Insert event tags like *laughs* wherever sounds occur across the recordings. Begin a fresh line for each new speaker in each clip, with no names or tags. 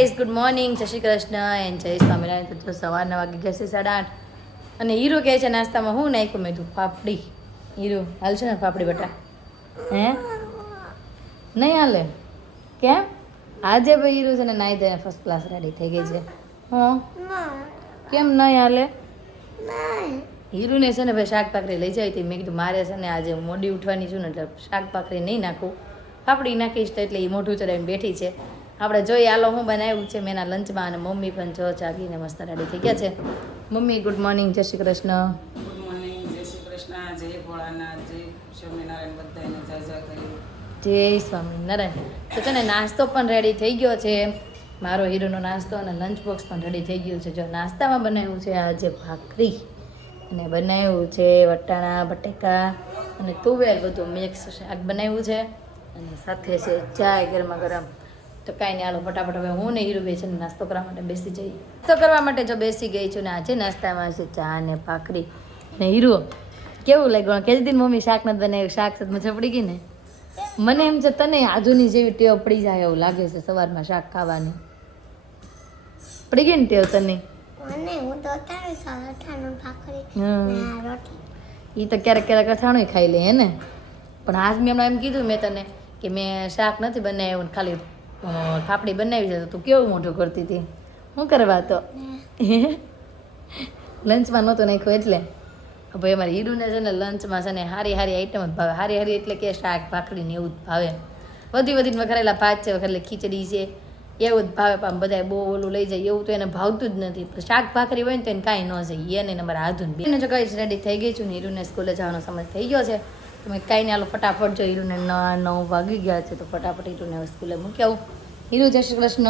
Good morning જય Shri Krishna and જય સ્વામિનારાયણ. તો સવારના વાગે ગયા છે સાડા આઠ. અને હીરો કહે છે નાસ્તામાં હું નાખ્યું? મેં તું પાપડી. હીરો, હાલ છે ને પાપડી બટા. હે? નહીં હાલે? કેમ? આજે ભાઈ હીરો છે ને નાહી ધોઈને ફર્સ્ટ ક્લાસ રેડી થઈ ગઈ છે. હું? કેમ નહીં હાલે? હીરુને છે ને ભાઈ શાક લઈ જાય હતી. મેં કીધું, મારે છે ને આજે મોડી ઉઠવાની છું ને એટલે શાક નહીં નાખું. પાપડી નાખીશ તો એટલે એ મોઢું ચડાવીને બેઠી છે. આપણે જોઈએ આલો હું બનાવ્યું છે મેં એના લંચમાં અને મમ્મી પણ જો જાગીને મસ્ત રેડી થઈ ગયા છે. મમ્મી ગુડ મોર્નિંગ જય શ્રી કૃષ્ણ.
ગુડ મોર્નિંગ જય શ્રી કૃષ્ણ જય ભોળાનાથ જય સ્વામિનારાયણ બધાને જય જય કરી
જય સ્વામિનારાયણ. તો છે ને નાસ્તો પણ રેડી થઈ ગયો છે. મારો હીરોનો નાસ્તો અને લંચ બોક્સ પણ રેડી થઈ ગયું છે. જો નાસ્તામાં બનાવ્યું છે આજે ભાખરી અને બનાવ્યું છે વટાણા બટેકા અને તુવેર બધું મિક્સ શાક બનાવ્યું છે અને સાથે છે ચા ગરમા ગરમ. તો કાંઈ નહીં હાલો ફટાફટ હવે હું ને હીરો બે છે ને નાસ્તો કરવા માટે બેસી જઈએ. નાસ્તો કરવા માટે જો બેસી ગઈ છું ને આજે નાસ્તામાં છે ચા ને ભાખરી. ને હીરો કેવું લાગ્યું? કે દિન મમ્મી શાક નથી બનાવ્યું શાક સાથે મજા પડી ગઈ ને? મને એમ છે તને આજુની જેવી ટેવ પડી જાય એવું લાગે છે સવારમાં શાક ખાવાની. પડી ગઈ ને ટેવ તને? એ તો ક્યારેક ક્યારેક અથાણું ખાઈ લે હે ને? પણ આજ મેં હમણાં એમ કીધું મેં તને કે મેં શાક નથી બનાવ્યું ખાલી અ, બનાવી છે તો તું કેવું મોઢું કરતી હતી? શું કરવા તો? લંચમાં નહોતું નાખ્યું એટલે? ભાઈ અમારે હીરુને છે ને લંચમાં છે ને હારી હારી આઈટમ જ ભાવે. હારી હારી એટલે કે શાક ભાખરીને એવું જ ભાવે. વધી વધીને વખરેલા ભાત છે વખરેલી ખીચડી છે એવું જ ભાવે. પણ બધા બહુ ઓલું લઈ જાય એવું તો એને ભાવતું જ નથી. શાક ભાખરી હોય ને તો એને કાંઈ ન જઈએ એને મારા હાથું જો કઈ રેડી થઈ ગઈ છું ને હીરુને સ્કૂલે જવાનો સમય થઈ ગયો છે. તો મેં કાંઈ નહીં આલો ફટાફટ જો હીરુને ન નવ વાગી ગયા છે તો ફટાફટ હીરુને સ્કૂલે મૂકી આવું. હીરુ, જય શ્રી કૃષ્ણ.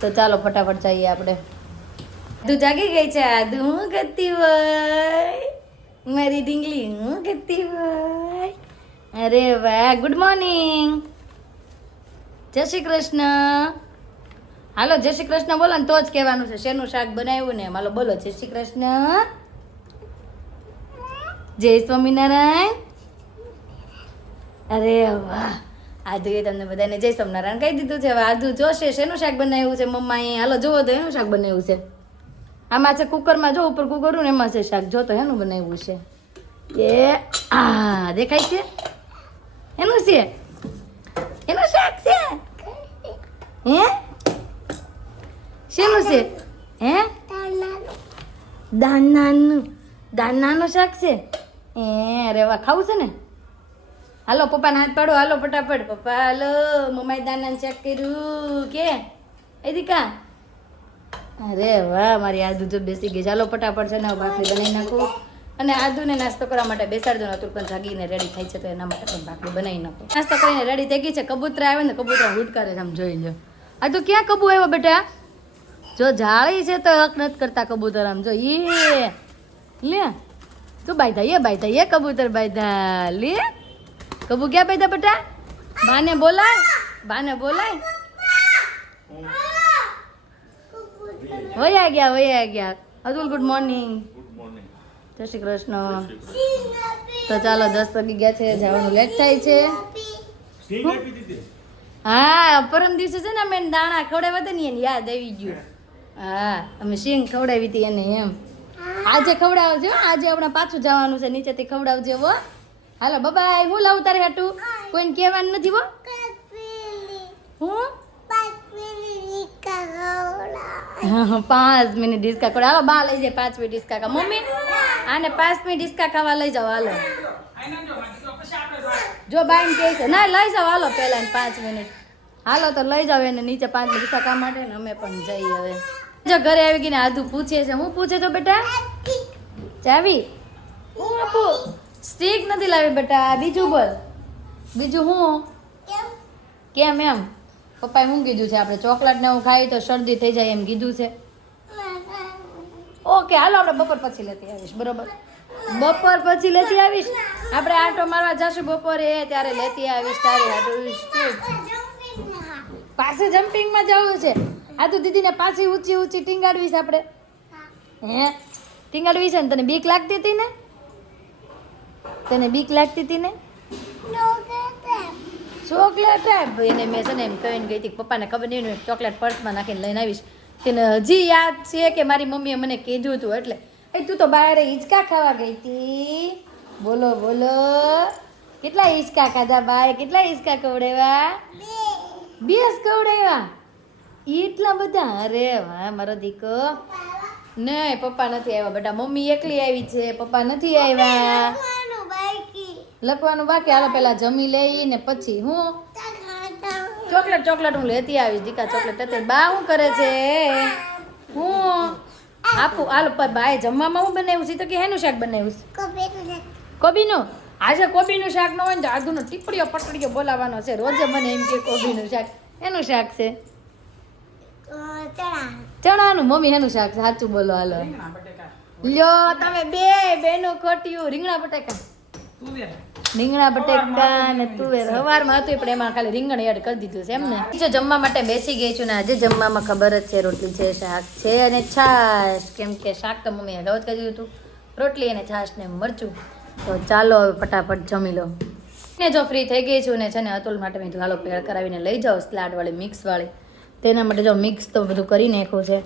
તો ચાલો ફટાફટ જઈએ આપણે. તું જાગી ગઈ છે આદુ હું કરતી હોય? મારી ઢીંગલી હું કરતી હોય? અરે વાહ, ગુડ મોર્નિંગ. જય શ્રી કૃષ્ણ. હાલો, જય શ્રી કૃષ્ણ બોલો ને તો જ કહેવાનું છે. શેનું શાક બનાવ્યું ને હાલો, બોલો, જય શ્રી કૃષ્ણ. જય સ્વામિનારાયણ. અરે વાહ. આદુએ તમને બધાને જય સ્વામિનારાયણ કહી દીધું છે. હવે આદુ જોશે શેનું શાક બનાવ્યું છે? મમ્મા એ હાલો જોવો તો એનું શાક બનાવ્યું છે. આમાં છે કુકરમાં જો ઉપર કુકર ને એમાં છે શાક. જો તો એનું બનાવ્યું છે. એ આ દેખાય છે? એનું છે? એનું શાક છે? હે? શેનું છે? હે? દાનાનું દાનાનું શાક છે? એ રેવા ખાવું છે ને? હાલો, પપ્પાને હાથ પાડો. હાલો, ફટાફટ. પપ્પા, હાલો મમ્માએ દાના ચેક કર્યું. કે? એ દીકા? અરે વાહ, મારી આદુ જો બેસી ગઈ ચાલો ફટાફટ છે ને ભાખરી બનાવી નાખું. અને આદુને નાસ્તો કરવા માટે બેસાડજો ને અતુલ પણ જાગીને રેડી થાય છે તો એના માટે પણ ભાખરી બનાવી નાખો. નાસ્તો કરીને રેડી થઈ ગઈ છે. કબૂતરા આવે ને કબૂતરા હુડકારે આમ જોઈ લો આ તો ક્યાં કબૂ આવ્યો બેટા? જો જાળી છે તો હક નથી કરતા કબૂતર, આમ જો. એ લે. તું બાયધા એ બાયધા એ કબૂતર બાયધા લે કબૂ ક્યાં બાયધા બેટા? બાને બોલાય બાને બોલાય. વયા ગયા વયા ગયા. અતુલ ગુડ મોર્નિંગ જય શ્રી કૃષ્ણ. તો ચાલો દસ વાગી ગયા છે જવાનું લેટ થાય છે. હા? પરમ દિવસે છે ને અમે દાણા ખવડાવ્યા હતા ને યાદ આવી ગયું. હા અમે સિંગ ખવડાવી હતી એને એમ. આજે ખવડાવજો, આજે આપણે પાછું જવાનું છે, નીચેથી ખવડાવજો, હો. હાલો બાય હું લાવું તારે હાટું? કોઈને કહેવાનું નથી, હો. હું? પાંચ મિનિટ ડિસ્કા ખવડાવ હાલો, બા લઈ જાય પાંચ મિનિટ ડિસ્કા ખા. મમ્મી, આને પાંચ મિનિટ ડિસ્કા ખાવા લઈ જાઓ, હાલો. જો બાઈન કહે છે, ના, લઈ જાઓ, હાલો પહેલા પાંચ મિનિટ. હાલો, તો લઈ જાઓ એને નીચે પાંચ મિનિટ ડિસ્કા ખાવા માટે ને અમે પણ જઈએ હવે. જો ઘરે આવી ગઈને આધુ પૂછે છે. હું પૂછે તો બેટા? ચાવી? હું આપું. સ્ટીક નથી લાવી બેટા. બીજું બોલ. બીજું હું? કેમ? એમ? પપ્પાએ હું કીધું છે? આપણે ચોકલેટ ને હું ખાઈ તો શરદી થઈ જાય એમ કીધું છે. ઓકે હાલો આપણે બપોર પછી લેતી આવીશ. બરોબર? બપોર પછી લેતી આવીશ? આપણે આટો મારવા જશું બપોરે ત્યારે લેતી આવીશ તારે પાસે જમ્પિંગમાં જવું છે. આ તો દીદીને પાછી ઊંચી ઊંચી ટીંગાડવીશ આપણે. હે. ટીંગાડવી છે ને તને બીક લાગતી હતી ને? તને બીક લાગતી હતી ને? ચોકલેટ. એને મેં છે ને એમ કહીને ગઈ હતી પપ્પાને ખબર નહીં ચોકલેટ પર્સમાં નાખીને લઈને આવીશ. તેને હજી યાદ છે કે મારી મમ્મીએ મને કીધું હતું એટલે. એ તું તો બહાર હિંચકા ખાવા ગઈ હતી. બોલો બોલો. કેટલા હિંચકા ખાધા બાય કેટલા હિંચકા કવડાવ્યા બે. જ કવડાવ્યા એટલા બધા અરે વા મારો દીકો નહીં પપ્પા નથી આવ્યા બેટા મમ્મી એકલી આવી છે પપ્પા નથી આવ્યા. લખવાનું બાકી. હાલો પેલા જમી લઈ ને પછી હું? ચોકલેટ ચોકલેટ હું લેતી આવીશ દીકા ચોકલેટ લેતી બા શું કરે છે? હું? આપું હાલો પ- બાએ જમવામાં હું બનાવ્યું? છે તો કે હેનું શાક બનાવ્યું છે?
કોબીનું
આજે કોબીનું શાક ન હોય ને તો આદુનો ટીપડીઓ પટડીઓ બોલાવવાનો છે. રોજે મને એમ કે કોબીનું શાક. એનું શાક છે. ચણાનું મમ્મી એનું શાક સાચું બોલો હાલો. લ્યો તમે બે બેનો ખોટ્યું. રીંગણા બટાકા. રીંગણા બટેકા ને તુવેર. સવારમાં હતું પણ એમાં ખાલી રીંગણ એડ કરી દીધું છે એમ ને? જો જમવા માટે બેસી ગઈ છું ને આજે જમવામાં ખબર જ છે રોટલી છે શાક છે અને છાશ. કેમ કે શાક તો મમ્મીએ અગાઉ જ કરી દીધું હતું રોટલી અને છાશ ને મરચું. તો ચાલો હવે ફટાફટ જમી લો. ને જો ફ્રી થઈ ગઈ છું ને છે ને અતુલ માટે મેં હાલો ભેળ કરાવીને લઈ જાઓ સ્લાડ વાળી મિક્સ વાળી તેના માટે જો મિક્સ તો બધું કરી નાખ્યું છે.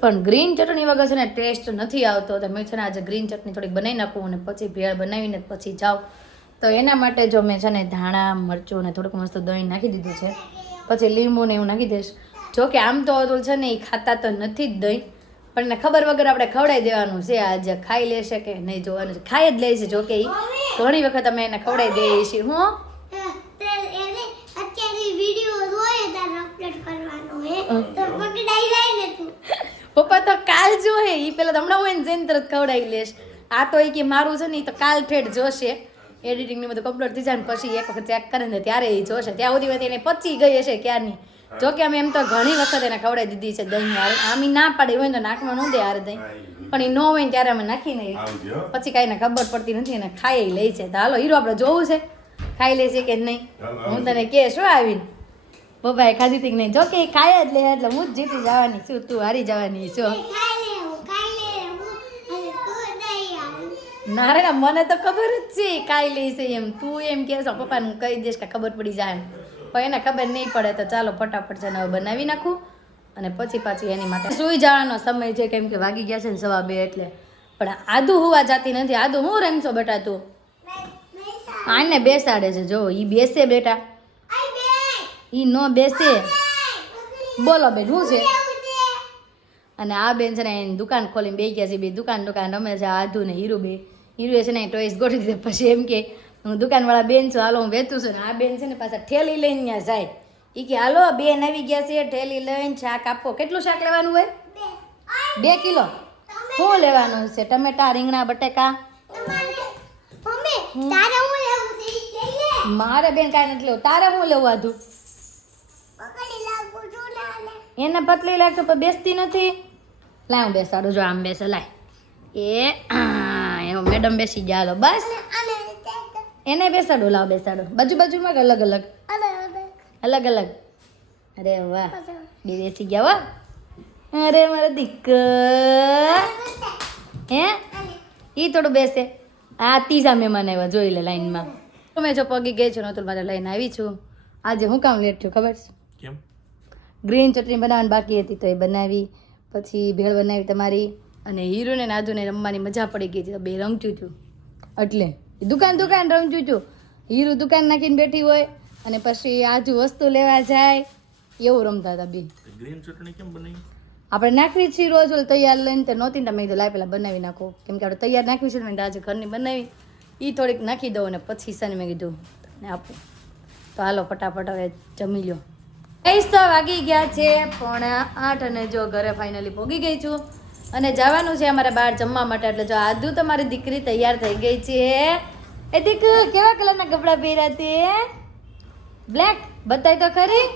પણ ગ્રીન ચટણી વગર છે ને ટેસ્ટ નથી આવતો. તો મેં છે ને આજે ગ્રીન ચટણી થોડીક બનાવી નાખું અને પછી ભેળ બનાવીને પછી જાઉં. તો એના માટે જો મેં છે ને ધાણા, મરચું અને થોડુંક મસ્ત દહીં નાખી દીધું છે. પછી લીંબુ ને એવું નાખી દઈશ. જો કે આમ તો અતુલ છે ને એ ખાતા તો નથી જ દહીં. પણ એને ખબર વગર આપણે ખવડાવી દેવાનું છે. આજે ખાઈ લેશે કે નહીં જોવાનું છે. ખાઈ જ લે છે જો કે ઈ. ઘણી વખત અમે એને ખવડાવી દઈએ છીએ, હું. પપ્પા તો કાલ જોહે એ પેલા તો હમણાં હોય ને જઈને તરત ખવડાવી લેશ આ તો એ કે મારું છે ને એ તો કાલ ઠેઠ જોશે. એડિટિંગ ને બધું કમ્પ્લીટ થઈ જાય ને પછી એક વખત ચેક કરે ને ત્યારે એ જોશે. ત્યાં સુધી વાત એને પચી ગઈ હશે ક્યારની. જો કે અમે એમ તો ઘણી વખત એને ખવડાવી દીધી છે દહીં હારે આમ ના પાડે હોય તો નાખવા ન દે હારે દહીં. પણ એ ન હોય ને ત્યારે અમે નાખીને પછી કાંઈ ને ખબર પડતી નથી અને ખાઈ લે છે. તો હાલો હીરો આપણે જોવું છે. ખાઈ લે છે કે નહીં? હું તને કેશું આવીને. પપ્પાએ ખાધી હતી કે નહીં? જો કે ખાય જ લે એટલે હું જ જીતી જવાની છું. તું હારી જવાની છું. ના રે મને તો ખબર જ છે ખાઈ લઈશ છે એમ. તું એમ કે છો પપ્પાને હું કહી દઈશ કે ખબર પડી જાય. પણ એને ખબર નહીં પડે તો ચાલો ફટાફટ છે હવે બનાવી નાખું અને પછી પાછી એની માટે સુઈ જવાનો સમય છે કેમ કે વાગી ગયા છે ને સવા બે એટલે. પણ આદુ હોવા જાતી નથી. આદુ હું રમશો બેટા તું? આને બેસાડે છે. જો એ બેસે બેટા. ઈ ન બેસે. બોલો બેન શું છે? અને આ બેન છે ને એની દુકાન ખોલીને બે ગયા છે બે દુકાન દુકાન રમે છે આધુ ને હીરુ બે. હીરુએ છે ને ટોઈસ ગોઠવી દીધા. પછી એમ કે હું દુકાનવાળા બેન છું હાલો હું વેચું છું. ને આ બેન છે ને પાછા ઠેલી લઈને ત્યાં જાય. એ કે હાલો બેન આવી ગયા છે ઠેલી લઈને શાક આપો. કેટલું શાક લેવાનું હોય?
બે
કિલો. શું લેવાનું છે? ટમેટા રીંગણા બટેકા?
હું
મારે બેન કાંઈ નથી લેવું. તારે શું લેવું આધું? એને પતલી લાગતો પણ બેસતી નથી. લાય હું બેસાડું જો આમ બેસે લાય. એ એવો મેડમ બેસી ગયા હાલો બસ. એને બેસાડું લાવ બેસાડો. બાજુ બાજુમાં કે અલગ અલગ અલગ. અલગ અરે વાહ. બે બેસી ગયા વાહ અરે મારા દીક હે? એ થોડું બેસે. આ ત્રીજા મને આવ્યા જોઈ લે લાઈનમાં. તમે જો પગી ગઈ છું નતું મારે લઈને આવી છું. આજે હું કામ લેટ થયું ખબર છે?
કેમ?
ગ્રીન ચટણી બનાવવાની બાકી હતી તો એ બનાવી. પછી ભેળ બનાવી તમારી. અને હીરોને નાદુને રમવાની મજા પડી ગઈ હતી તો બે રમતું હતું. એટલે દુકાન દુકાન રમતું હતું. હીરો દુકાન નાખીને બેઠી હોય અને પછી આજુ વસ્તુ લેવા જાય. એવું રમતા હતા બે.
ગ્રીન ચટણી કેમ બનાવી?
આપણે નાખવી છીએ રોજ તૈયાર લઈને તો નહોતી તમે કીધું લાય પેલા બનાવી નાખો. કેમ કે આપણે તૈયાર નાખવી છે ને આજે ઘરની બનાવી. એ થોડીક નાખી દઉં અને પછી છે મેં કીધું તમને આપું. તો હાલો ફટાફટ હવે જમી લ્યો. કઈશ તો વાગી ગયા છે, પોણા આઠ અને જો ઘરે ફાઇનલી પહોંચી ગઈ છું. અને જવાનું છે અમારે બહાર જમવા માટે, એટલે જો આદુ તમારી દીકરી તૈયાર થઈ ગઈ છે. એ દીક કેવા કલરના કપડાં પહેર્યા તે? બ્લેક બતાય તો ખરી?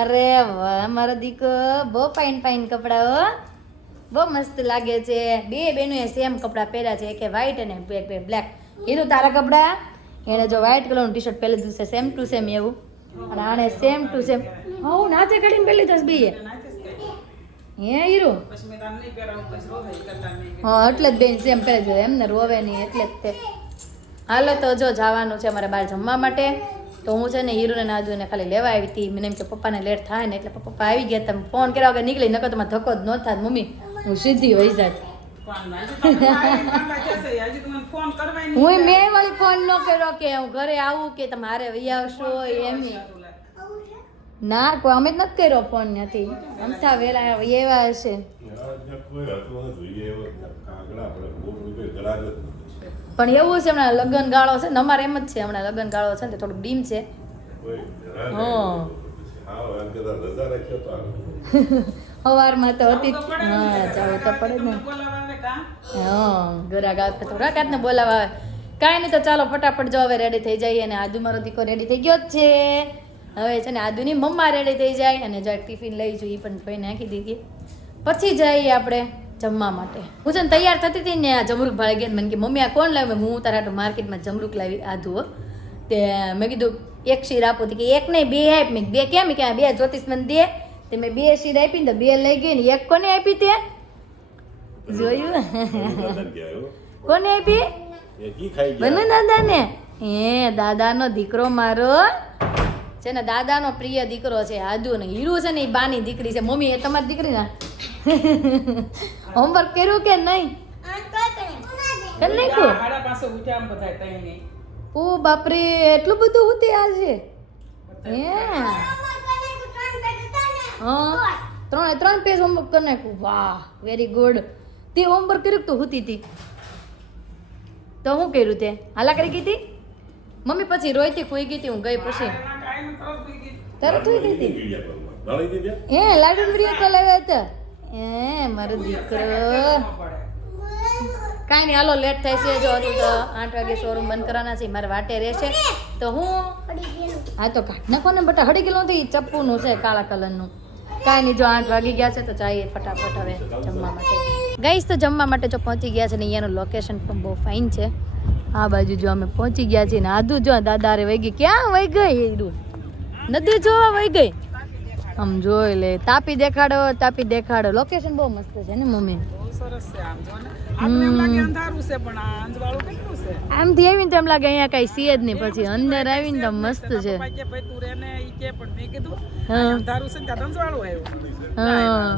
અરે વાહ, મારો દીકો બહુ ફાઇન ફાઇન કપડાં હો. બહુ મસ્ત લાગે છે. બે બેનોએ સેમ કપડાં પહેર્યા છે, એકે વ્હાઈટ અને બ્લેક હીરું તારા કપડાં? એણે જો વ્હાઈટ કલરનું ટી શર્ટ પહેલે દિવસે સેમ ટુ સેમ એવું. અને આણે સેમ ટુ સેમ હું નાચે કાઢીને પેલી દસ બીએ.
નાચે
હે હીરું. હા, એટલે જ બેન સેમ પહેરી જો એમને રોવે નહીં, એટલે જ તે. હાલો તો જો જવાનું છે અમારે બહાર જમવા માટે. તો હું છે ને હીરુને નાજુને ખાલી લેવા આવી હતી. મને એમ કે પપ્પાને લેટ થાય ને, એટલે પપ્પા આવી ગયા. તમે ફોન કર્યા વગર નીકળી, નકર તમારે ધક્કો જ ન થાય મમ્મી. હું સીધી હોઈ જાત. *laughs* હું મેં વળી ફોન ન કર્યો કે હું ઘરે આવું કે તમારે વહી આવશો એમ ના કોઈ અમે જ નથી કર્યો ફોન નથી અમથા વેલા એવા હશે. પણ એવું છે હમણાં લગ્ન ગાળો છે ને અમારે એમ જ છે હમણાં લગ્ન ગાળો છે ને થોડુંક ડીમ છે. સવારમાં તો હતી જ. *laughs* હા જાવું તો પડે ને? હા ગરાક આવે તો ને બોલાવા કાંઈ નહીં તો ચાલો ફટાફટ જો હવે રેડી થઈ જઈએ અને આદુ મારો દીકરો રેડી થઈ ગયો જ છે. હવે છે ને આદુની મમ્મા રેડી થઈ જાય અને જો ટિફિન લઈ જઈએ પણ ધોઈ નાખી દીધી. પછી જઈએ આપણે જમવા માટે. હું છે ને તૈયાર થતી હતી ને આ જમરૂક ભાળી ગયા મને કે, મમ્મી, આ કોણ લાવ્યું? હું તારા માર્કેટમાં જમરૂક લાવી આધુ તે મેં કીધું, એક શીર આપો. કે, એક નહીં, બે આપ. મેં બે કેમ? કે આ બે જ્યોતિષ મને દે. તે મેં બે શીર આપી ને બે લઈ ગઈ ને એક કોને આપી તે? જોયું? કોને આપી? બનુ દાદા ને હે દાદાનો દીકરો મારો. છે ને દાદાનો પ્રિય દીકરો છે આદુ ને હીરુ છે ને એ બાની દીકરી છે. મમ્મી એ તમારી દીકરી ના? હોમવર્ક કર્યું કે નહીં?
કરે
નાખ્યું. ઓ બાપરે એટલું બધું હું આજે? હે? હા ત્રણ ત્રણ પેજ હોમવર્ક કરી નાખ્યું. વાહ વેરી ગુડ તે હોમવર્ક કર્યું તો હોતી હતી તો હું કર્યું તે? હાલા કરી ગઈ હતી મમ્મી પછી રોઈતી કોઈ ગઈ હતી હું ગઈ પછી.
તરત થઈ ગઈ.
હોઈ ગઈ હતી હે લાડુ વીડિયો કોલ આવ્યા હતા. હે મારો દીકરો. કાંઈ નહીં હાલો લેટ થાય છે. જો હજુ તો આઠ વાગે શોરૂમ બંધ કરવાના છે મારે વાટે રહેશે. તો હું?
પડી
હા તો કાઢ. નાખો ને બટા હળી ગયેલું નથી ચપ્પુનું છે કાળા કલરનું કાંઈ નહીં, જો આઠ વાગી ગયા છે તો જઈએ ફટાફટ હવે જમવા માટે. ગઈશ તો જમવા માટે જો પહોંચી ગયા છે ને અહીંયાનું લોકેશન પણ બહુ ફાઇન છે. આ બાજુ જો અમે પહોંચી ગયા છીએ ને આધુ જો દાદારે વહી ગઈ. ક્યાં વહી ગઈ હીરું નદી જોવા વહી ગઈ? આમ જોઈ લે, તાપી દેખાડો તાપી દેખાડો. લોકેશન બહુ મસ્ત છે ને મમ્મી?
સરસ છે આમ જો ને. આપણે એમ લાગે અંધારું છે પણ આ અંજવાળું કેટલું છે?
આમથી આવીને તો એમ લાગે અહીંયા કાંઈ સી જ નહીં પછી અંદર આવીને તો મસ્ત છે.
કે ભાઈ તું રહે ને ઈ કે પણ મેં કીધું
હા.
અંધારું છે ને ત્યાં અંજવાળું આવ્યું.
હા.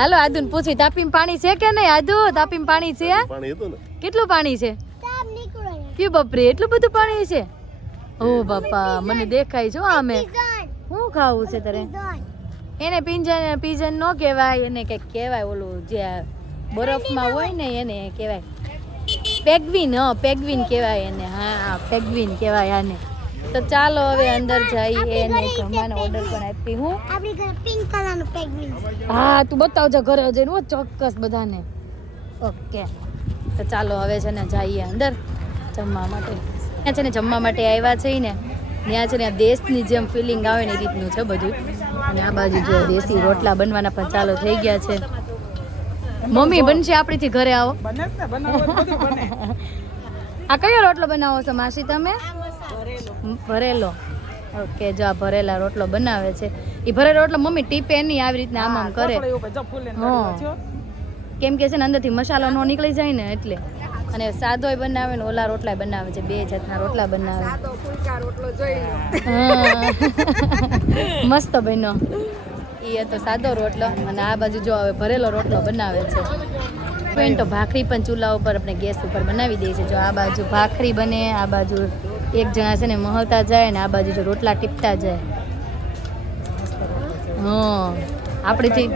હાલો આદુન પૂછી તાપીમ પાણી છે કે નહીં? આદુ તાપીમ પાણી છે?
પાણી હતું ને.
કેટલું પાણી છે? કે બપરે એટલું બધું પાણી છે? ઓ બાપા મને દેખાય છે હો આમે. શું ખાવું છે તારે? એને પિંજન પિંજન નો કહેવાય એને કંઈક કહેવાય ઓલું જે આ બરફમાં હોય ને એને કહેવાય. પેગવિન હ પેગવિન કહેવાય એને હા હા પેગવિન કહેવાય આને. તો ચાલો હવે અંદર જઈએ એને જમવાનો ઓર્ડર પણ આપી હું.
આપણી ઘરે પિંક કલરનું પેગવિન
હા તું બતાવજો ઘરે જઈને હો ચોક્કસ બધાને. ઓકે. તો ચાલો હવે છે ને જઈએ અંદર જમવા માટે. ત્યાં છે ને જમવા માટે આવ્યા છે ને. ત્યાં છે ને દેશની જેમ ફિલિંગ આવે ને એ રીતનું છે બધું. અને આ બાજુ જો દેશી રોટલા બનવાના પણ ચાલુ થઈ ગયા છે. મમ્મી બનશે આપણીથી ઘરે આવો.
બને ને બનાવો બધું બને. *laughs*
આ કયો રોટલો બનાવો છો માસી તમે? ભરેલો. ઓકે જો આ ભરેલા રોટલો બનાવે છે. એ ભરેલો રોટલો મમ્મી ટીપે નહીં આવી રીતના આમ આમ કરે. હા. કેમ કે છે ને અંદરથી મસાલો નો નીકળી જાય ને એટલે. અને સાદોય બનાવે ને ઓલા રોટલા બનાવે છે બે જાતના રોટલા બનાવે. હા. *laughs* મસ્ત બન્યો. એ હતો સાદો રોટલો અને આ બાજુ જો હવે ભરેલો રોટલો બનાવે છે બેન તો ભાખરી પણ ચૂલા ઉપર આપણે ગેસ ઉપર બનાવી દઈએ છીએ જો આ બાજુ ભાખરી બને આ બાજુ એક જણા છે ને મહતા જાય ને આ બાજુ જો રોટલા ટીપતા જાય હં આપણીથી.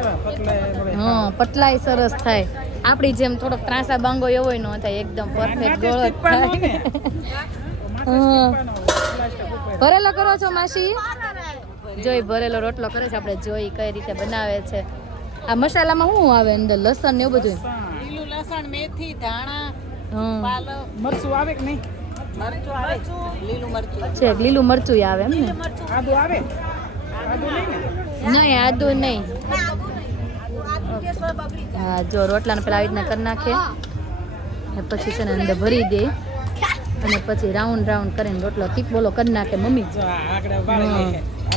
હા સરસ થાય આપણી જેમ થોડોક ત્રાસા બાંગો એવો ન થાય એકદમ પરફેક્ટ ગોળો. થાય. ભરેલો કરો છો માસી જોઈ ભરેલો રોટલો કરે છે આપણે જોઈ કઈ રીતે બનાવે છે. આ મસાલામાં શું આવે અંદર? લસણ ને એવું બધું?
લીલું લસણ મેથી ધાણા પાલક. મરચું આવે કે નહીં? મરચું આવે. લીલું મરચું.
છે લીલું મરચું આવે એમ ને?
આદુ આવે? નહીં ને?
નહીં આદુ નહીં. હા જો રોટલાને પેલા આવી રીતના કરી નાખે પછી છે ને અંદર ભરી દે. અને પછી રાઉન્ડ રાઉન્ડ કરીને રોટલો તીક બોલો કરી નાખે મમ્મી.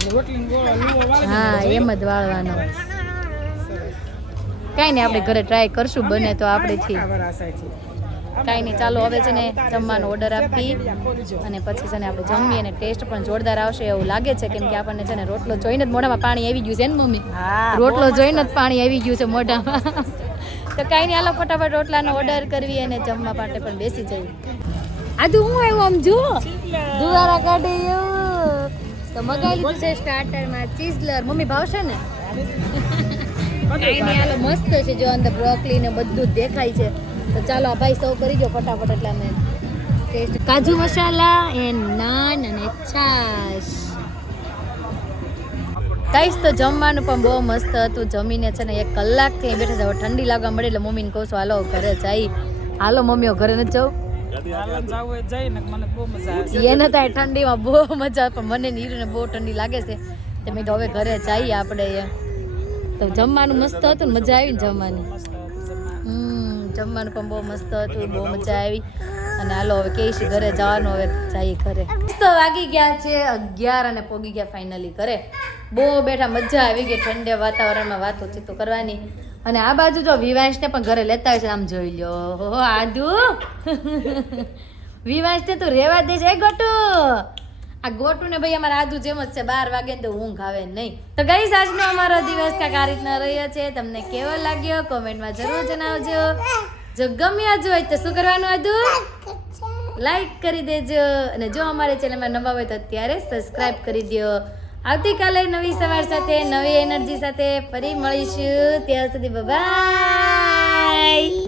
હા.
લઈએ. આપણે રોટલીનો ગોળો લીલો વાળી
હા એમ જ વાળવાનો. કાંઈ નહીં આપણે ઘરે ટ્રાય કરશું બને તો આપણેથી
આ છે.
કાંઈ નહીં ચાલો હવે છે ને જમવાનો ઓર્ડર આપી અને પછી છે ને આપણે જમીએ અને ટેસ્ટ પણ જોરદાર આવશે એવું લાગે છે કેમ કે આપણને છે ને રોટલો જોઈને જ મોઢામાં પાણી આવી ગયું છે ને મમ્મી? રોટલો જોઈને જ પાણી આવી ગયું છે મોઢામાં. તો કાંઈ નહીં હાલો ફટાફટ રોટલાનો ઓર્ડર કરવી અને જમવા માટે પણ બેસી જઈએ. આજુ હું આવ્યું આમ જુઓ? દુવારા કાઢી એવું. તો મગાવી લીધું છે સ્ટાર્ટરમાં ચીઝલર. મમ્મી ભાવશે ને? કાંઈ નહીં હાલો મસ્ત છે જો અંદર બ્રોકલી ને બધું જ દેખાય છે. તો ચાલો આ ભાઈ સૌ કરી દો ફટાફટ એટલે અમે ટેસ્ટ કાજુ મસાલા એન્ડ નાન અને છાશ. કઈશ તો જમવાનું પણ બહુ મસ્ત હતું. જમીને છે ને એક કલાકથી બેઠા છે. ઠંડી લાગવા મળે એટલે મમ્મીને કહું છું હાલો ઘરે જઈ. હાલો મમ્મીઓ ઘરે નથી જવું?
હાલન જાવું હોય તો જઈ ને મને બહુ મજા આવે.
એને તો ઠંડીમાં બહુ મજા આવે પણ મને ને બહુ ઠંડી લાગે છે. તો મેં હવે ઘરે જઈએ આપણે એમ. તો જમવાનું મસ્ત હતું ને મજા આવી ને જમવાની.
જમવાનું.
હમ જમવાનું પણ બહુ મસ્ત હતું બહુ મજા આવી. અને હાલો હવે કહીશ ઘરે જવાનું હવે જઈએ ઘરે. તો વાગી ગયા છે અગિયાર અને પોગી ગયા ફાઇનલી ઘરે. બહુ બેઠા મજા આવી ગઈ ઠંડે વાતાવરણમાં વાતો ચીતો કરવાની. અને આ બાજુ જો વિવાંશને પણ ઘરે લેતા હોય છે આમ જોઈ લ્યો હો આદુ. વિવાંશને તું રેવા દે છે ગોટુ. આ ગોટુ ને ભાઈ અમારા આદુ જેમ જ છે બાર વાગે તો ઊંઘ આવે નહીં. તો ગઈ આજનો અમારો દિવસ કાંક આ રીતના રહ્યો છે. તમને કેવો લાગ્યો? કોમેન્ટમાં જરૂર જણાવજો. જો ગમ્યા જ હોય તો શું કરવાનું હતું લાઈક કરી દેજો. અને જો અમારે ચેનલમાં નવા હોય તો અત્યારે સબસ્ક્રાઈબ કરી દો આવતીકાલે નવી સવાર સાથે નવી એનર્જી સાથે ફરી મળીશું. ત્યાં સુધી બાય